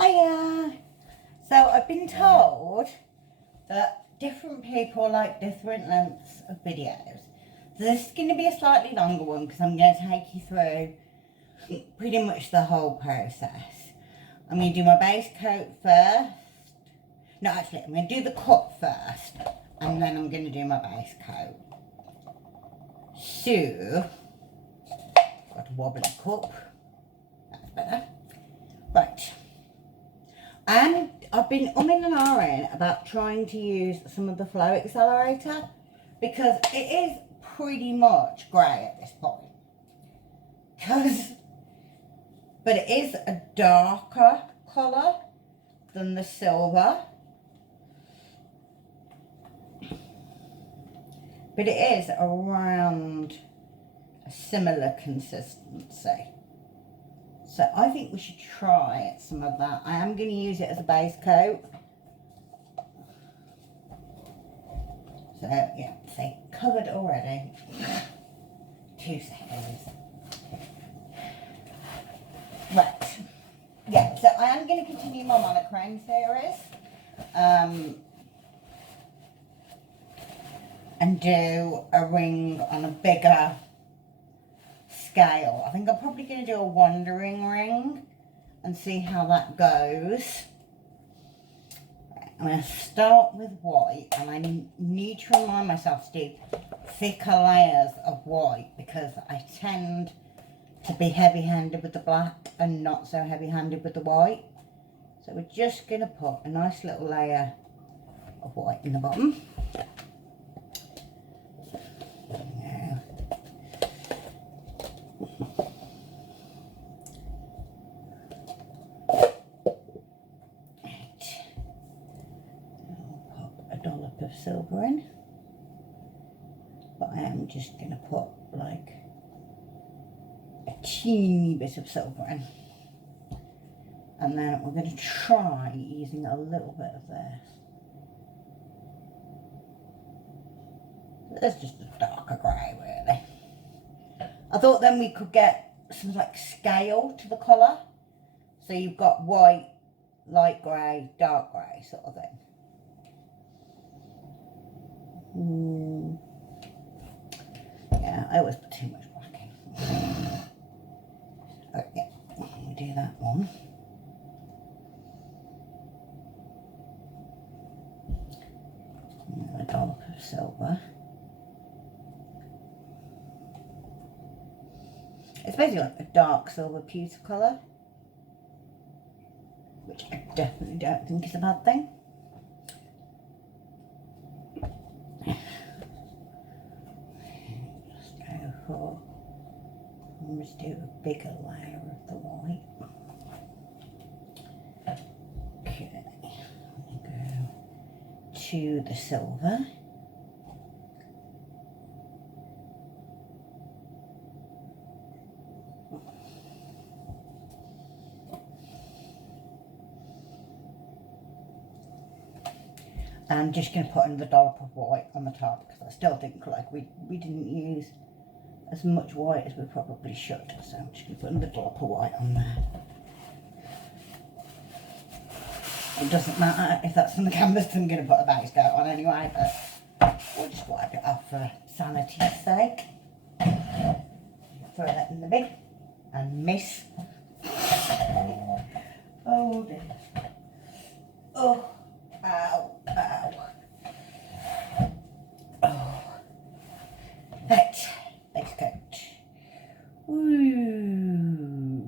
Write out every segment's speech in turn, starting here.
Hiya! So I've been told that different people like different lengths of videos. So this is going to be a slightly longer one because I'm going to take you through pretty much the whole process. I'm going to do my base coat first. No, actually, I'm going to do the cut first and then I'm going to do my base coat. So, got a wobbly cup. That's better. Right. I've been umming and ahhing about trying to use some of the flow accelerator because it is pretty much grey at this point. But it is a darker colour than the silver. But it is around a similar consistency. So I think we should try some of that. I am going to use it as a base coat. So yeah, see, covered already. 2 seconds. Right. Yeah, so I am going to continue my monochrome series. And do a ring on a bigger scale. I think I'm probably going to do a wandering ring and see how that goes. I'm going to start with white, and I need to remind myself to do thicker layers of white because I tend to be heavy-handed with the black and not so heavy-handed with the white. So we're just going to put a nice little layer of white in the bottom. Of silver in, but I am just going to put like a teeny bit of silver in, and then we're going to try using a little bit of this. It's just a darker grey really. I thought then we could get some like scale to the colour, so you've got white, light grey, dark grey sort of thing. Yeah, I always put too much black in. Okay, we do that one. A dollop of silver. It's basically like a dark silver pewter colour, which I definitely don't think is a bad thing. Let's do a bigger layer of the white. Okay, go to the silver. I'm just going to put another dollop of white on the top because I still think like we didn't use as much white as we probably should, so I'm just going to put another dollop of white on there. It doesn't matter if that's on the canvas, I'm going to put a base coat on anyway, but we'll just wipe it off for sanity's sake. Throw that in the bin and miss. Oh dear. Oh, ow, ow. Oh. Right. Base coat. Ooh.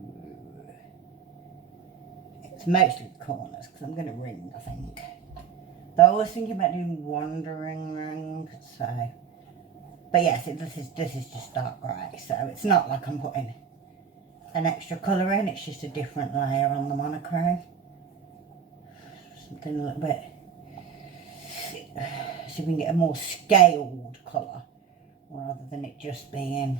It's mostly the corners because I'm going to ring, I think. Though I was thinking about doing wandering ring, so. But yes, this is just dark grey, so it's not like I'm putting an extra colour in. It's just a different layer on the monochrome. Something a little bit. So we can get a more scaled colour, rather than it just being,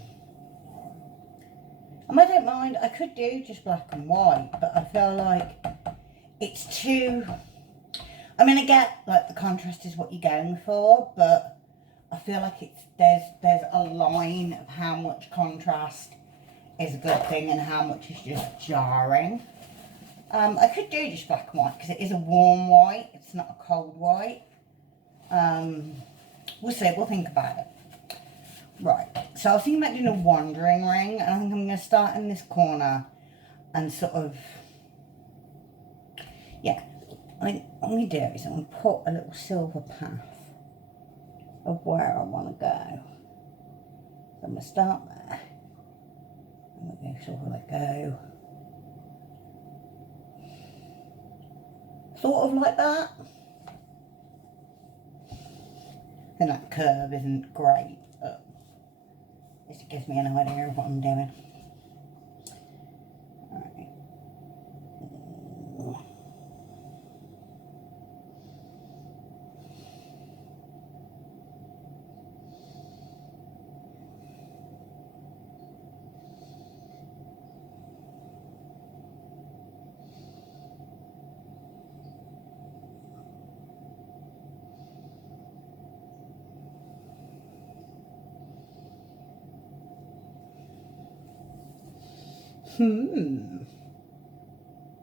I don't mind, I could do just black and white, but I feel like it's too, I get like the contrast is what you're going for, but I feel like there's a line of how much contrast is a good thing and how much is just jarring. I could do just black and white because it is a warm white. It's not a cold white. We'll see. We'll think about it. Right. So I was thinking about doing a wandering ring. And I think I'm going to start in this corner and sort of... Yeah. I think what I'm going to do is I'm going to put a little silver path of where I want to go. So I'm going to start there. I'm going to sort of like go... Sort of like that. And that curve isn't great, but at least it gives me an idea of what I'm doing. Alright.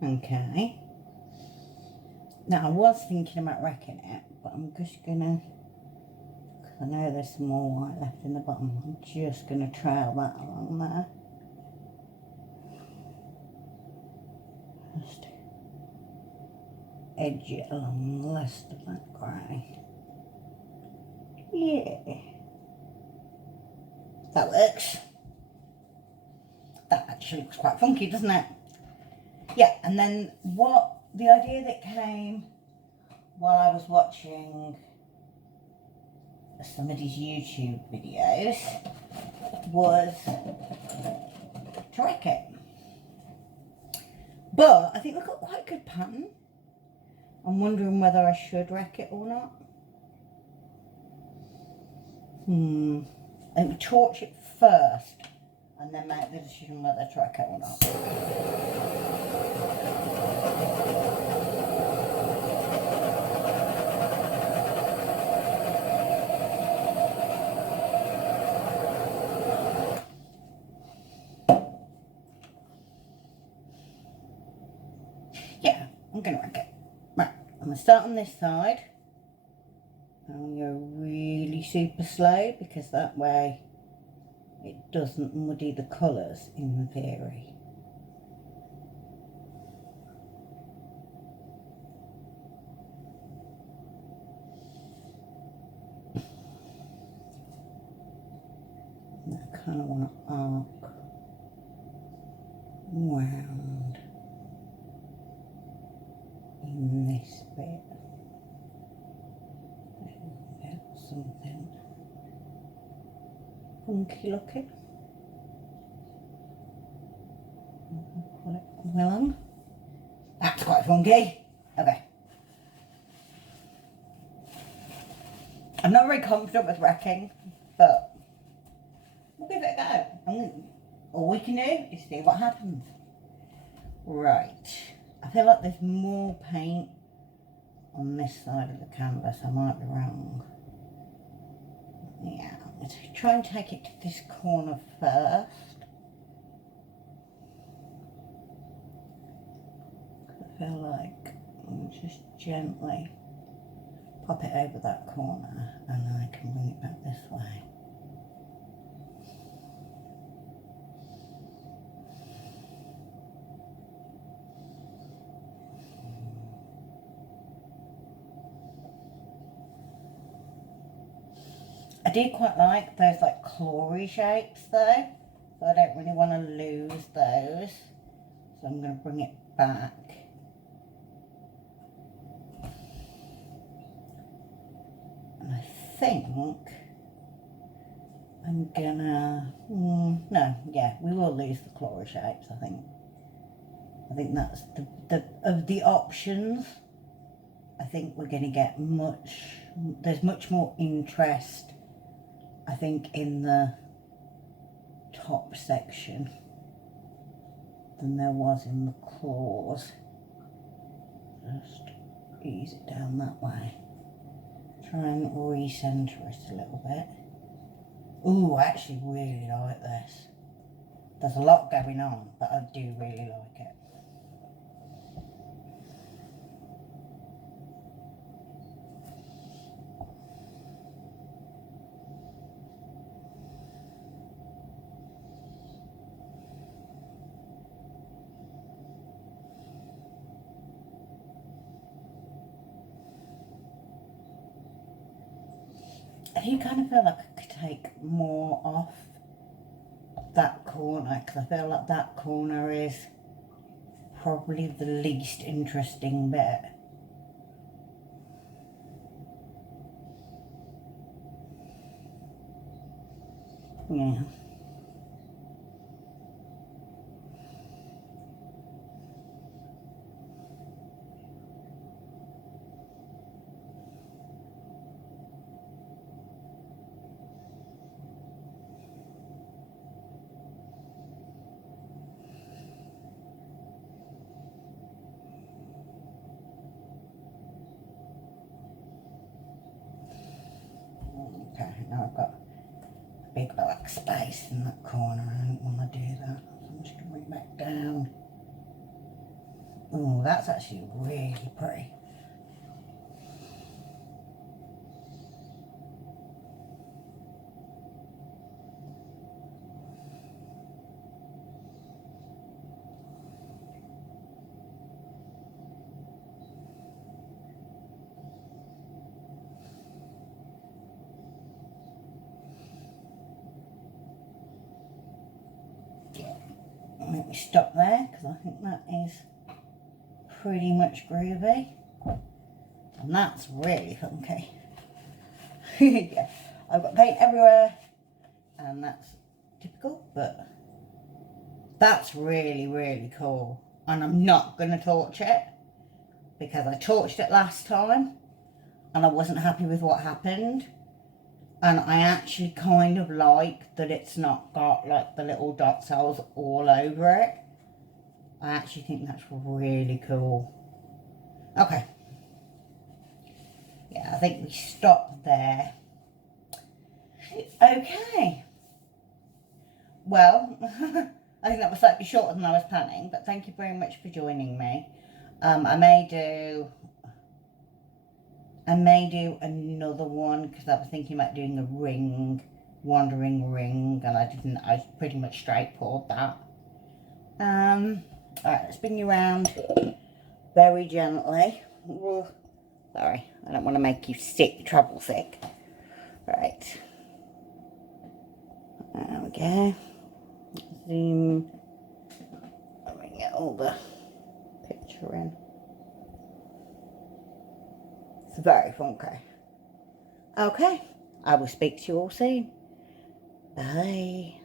Okay. Now I was thinking about wrecking it, but I'm just gonna, because I know there's some more white left in the bottom, I'm just gonna trail that along there. Just edge it along the rest of that grey. Yeah. That works. That actually looks quite funky, doesn't it? Yeah, and then the idea that came while I was watching somebody's YouTube videos was to wreck it. But I think we've got quite a good pattern. I'm wondering whether I should wreck it or not. I think torch it first and then make the decision whether to wreck it or not. Yeah, I'm going to wreck it. Right, I'm going to start on this side. I'm going to go really super slow because that way it doesn't muddy the colours in theory. And I kind of want to arc round in this bit. Get something funky looking. Pull it well on. That's quite funky. Okay. I'm not very confident with wrecking, but we'll give it a go. All we can do is see what happens. Right. I feel like there's more paint on this side of the canvas. I might be wrong. Yeah, let's try and take it to this corner first. I feel like I'll just gently pop it over that corner and then I can bring it back this way. I do quite like those like clawy shapes though, so I don't really want to lose those. So I'm going to bring it back. And I think I'm gonna, no, yeah, we will lose the clawy shapes, I think. I think that's of the options, I think we're going to get there's much more interest, I think, in the top section than there was in the claws. Just ease it down that way. Try and re-centre it a little bit. Ooh, I actually really like this. There's a lot going on, but I do really like it. do kind of feel like I could take more off that corner, because I feel like that corner is probably the least interesting bit. Yeah. Okay, now I've got a big black space in that corner. I don't want to do that. So I'm just going to bring it back down. Oh, that's actually really pretty. Let me stop there, because I think that is pretty much groovy. And that's really funky. Yeah, I've got paint everywhere, and that's typical, but that's really, really cool. And I'm not going to torch it, because I torched it last time, and I wasn't happy with what happened. And I actually kind of like that it's not got like the little dot cells all over it. I actually think that's really cool. Okay. Yeah, I think we stop there. Okay. Well, I think that was slightly shorter than I was planning, but thank you very much for joining me. I may do another one, because I was thinking about doing a ring, wandering ring, and I pretty much straight poured that. Alright, let's bring you around very gently. Ooh, sorry, I don't want to make you sick, trouble sick. Right. There we go. Zoom. Let me get all the picture in. It's very funky. Okay, I will speak to you all soon. Bye.